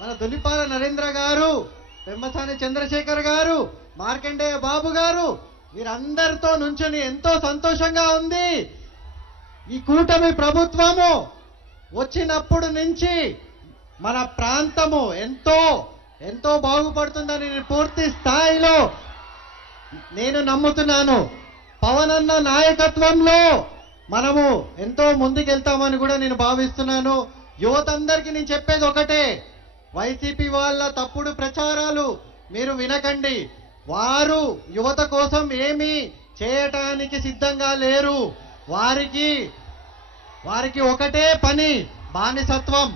మన దులిపాల నరేంద్ర గారు, పెమ్మసాని చంద్రశేఖర్ గారు, మార్కండేయ బాబు గారు వీరందరితో నుంచుని ఎంతో సంతోషంగా ఉంది. ఈ కూటమి ప్రభుత్వము వచ్చినప్పుడు నుంచి మన ప్రాంతము ఎంతో ఎంతో బాగుపడుతుందని పూర్తి స్థాయిలో నేను నమ్ముతున్నాను. పవన్ అన్న నాయకత్వంలో మనము ఎంతో ముందుకెళ్తామని కూడా నేను భావిస్తున్నాను. యువత అందరికీ నేను చెప్పేది ఒకటే, వైసీపీ వాళ్ళ తప్పుడు ప్రచారాలు మీరు వినకండి. వారు యువత కోసం ఏమీ చేయటానికి సిద్ధంగా లేరు. వారికి ఒకటే పని, బానిసత్వం.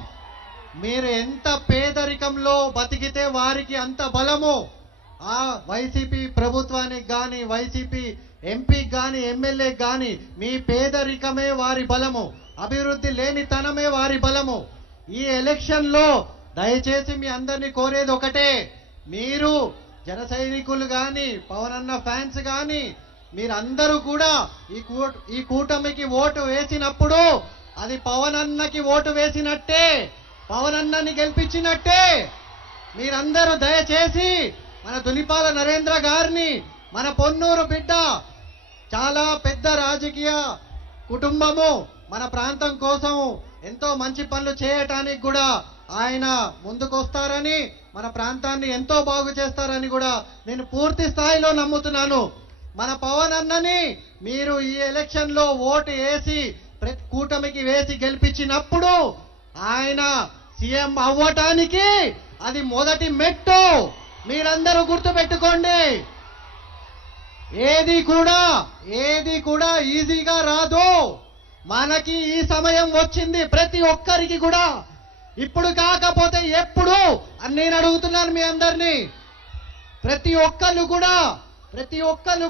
మీరు ఎంత పేదరికంలో బతికితే వారికి అంత బలము. ఆ వైసీపీ ప్రభుత్వానికి కానీ, వైసీపీ ఎంపీకి కానీ, ఎమ్మెల్యేకి కానీ మీ పేదరికమే వారి బలము, అభివృద్ధి లేనితనమే వారి బలము. ఈ ఎలక్షన్ లో దయచేసి మీ అందరినీ కోరేది ఒకటే, మీరు జన సైనికులు కానీ, పవన్ అన్న ఫ్యాన్స్ కానీ మీరందరూ కూడా ఈ కూటమికి ఓటు వేసినప్పుడు అది పవన్ అన్నకి ఓటు వేసినట్టే, పవన్ అన్నని గెలిపించినట్టే. మీరందరూ దయచేసి మన దులిపాల నరేంద్ర గారిని, మన పొన్నూరు బిడ్డ, చాలా పెద్ద రాజకీయ కుటుంబము, మన ప్రాంతం కోసం ఎంతో మంచి పనులు చేయటానికి కూడా ఆయన ముందుకొస్తారని, మన ప్రాంతాన్ని ఎంతో బాగు చేస్తారని కూడా నేను పూర్తి స్థాయిలో నమ్ముతున్నాను. మన పవన్ అన్నని మీరు ఈ ఎలక్షన్ లో ఓటు వేసి కూటమికి వేసి గెలిపించినప్పుడు ఆయన సీఎం అవ్వటానికి అది మొదటి మెట్టు. మీరందరూ గుర్తుపెట్టుకోండి. ఏది కూడా ఈజీగా రాదు. మనకి ఈ సమయం వచ్చింది ప్రతి ఒక్కరికి కూడా. ఇప్పుడు కాకపోతే ఎప్పుడు అని నేను అడుగుతున్నాను మీ అందరినీ. ప్రతి ఒక్కళ్ళు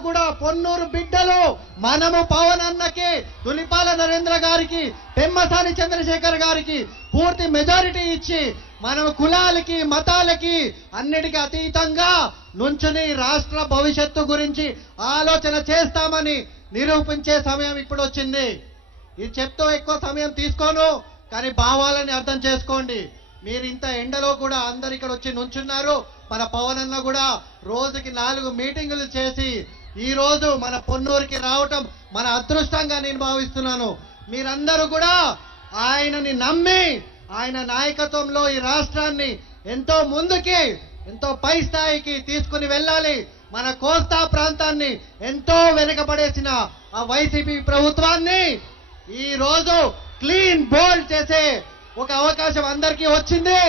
కూడా పొన్నూరు బిడ్డలు మనము పవన్ అన్నకి, దులిపాల నరేంద్ర గారికి, పెమ్మసాని చంద్రశేఖర్ గారికి పూర్తి మెజారిటీ ఇచ్చి మనం కులాలకి, మతాలకి అన్నిటికీ అతీతంగా నుంచుని రాష్ట్ర భవిష్యత్తు గురించి ఆలోచన చేస్తామని నిరూపించే సమయం ఇప్పుడు వచ్చింది. ఇది చెప్తూ ఎక్కువ సమయం తీసుకోను, కానీ భావాలని అర్థం చేసుకోండి. మీరు ఇంత ఎండలో కూడా అందరు ఇక్కడ వచ్చి నుంచున్నారు. మన పవన్ అన్న కూడా రోజుకి 4 మీటింగులు చేసి ఈ రోజు మన పొన్నూరుకి రావటం మన అదృష్టంగా నేను భావిస్తున్నాను. మీరందరూ కూడా ఆయనని నమ్మి, ఆయన నాయకత్వంలో ఈ రాష్ట్రాన్ని ఎంతో ముందుకి, ఎంతో పై స్థాయికి తీసుకుని వెళ్ళాలి. మన కోస్తా ప్రాంతాన్ని ఎంతో వెనుకబడేసిన ఆ వైసీపీ ప్రభుత్వాన్ని ఈ రోజు క్లీన్ బోల్డ్ చేసే ఒక అవకాశం అందరికీ వచ్చింది.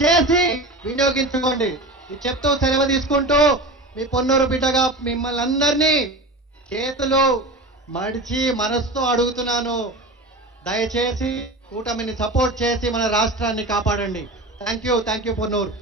చేసి వినియోగించుకోండి. ఇది చెప్తూ సెలవు తీసుకుంటూ మీ పొన్నూరు బిడ్డగా మిమ్మల్ని అందరినీ చేతులు మడిచి మనసుతో అడుగుతున్నాను, దయచేసి కూటమిని సపోర్ట్ చేసి మన రాష్ట్రాన్ని కాపాడండి. Thank you Ponnuru.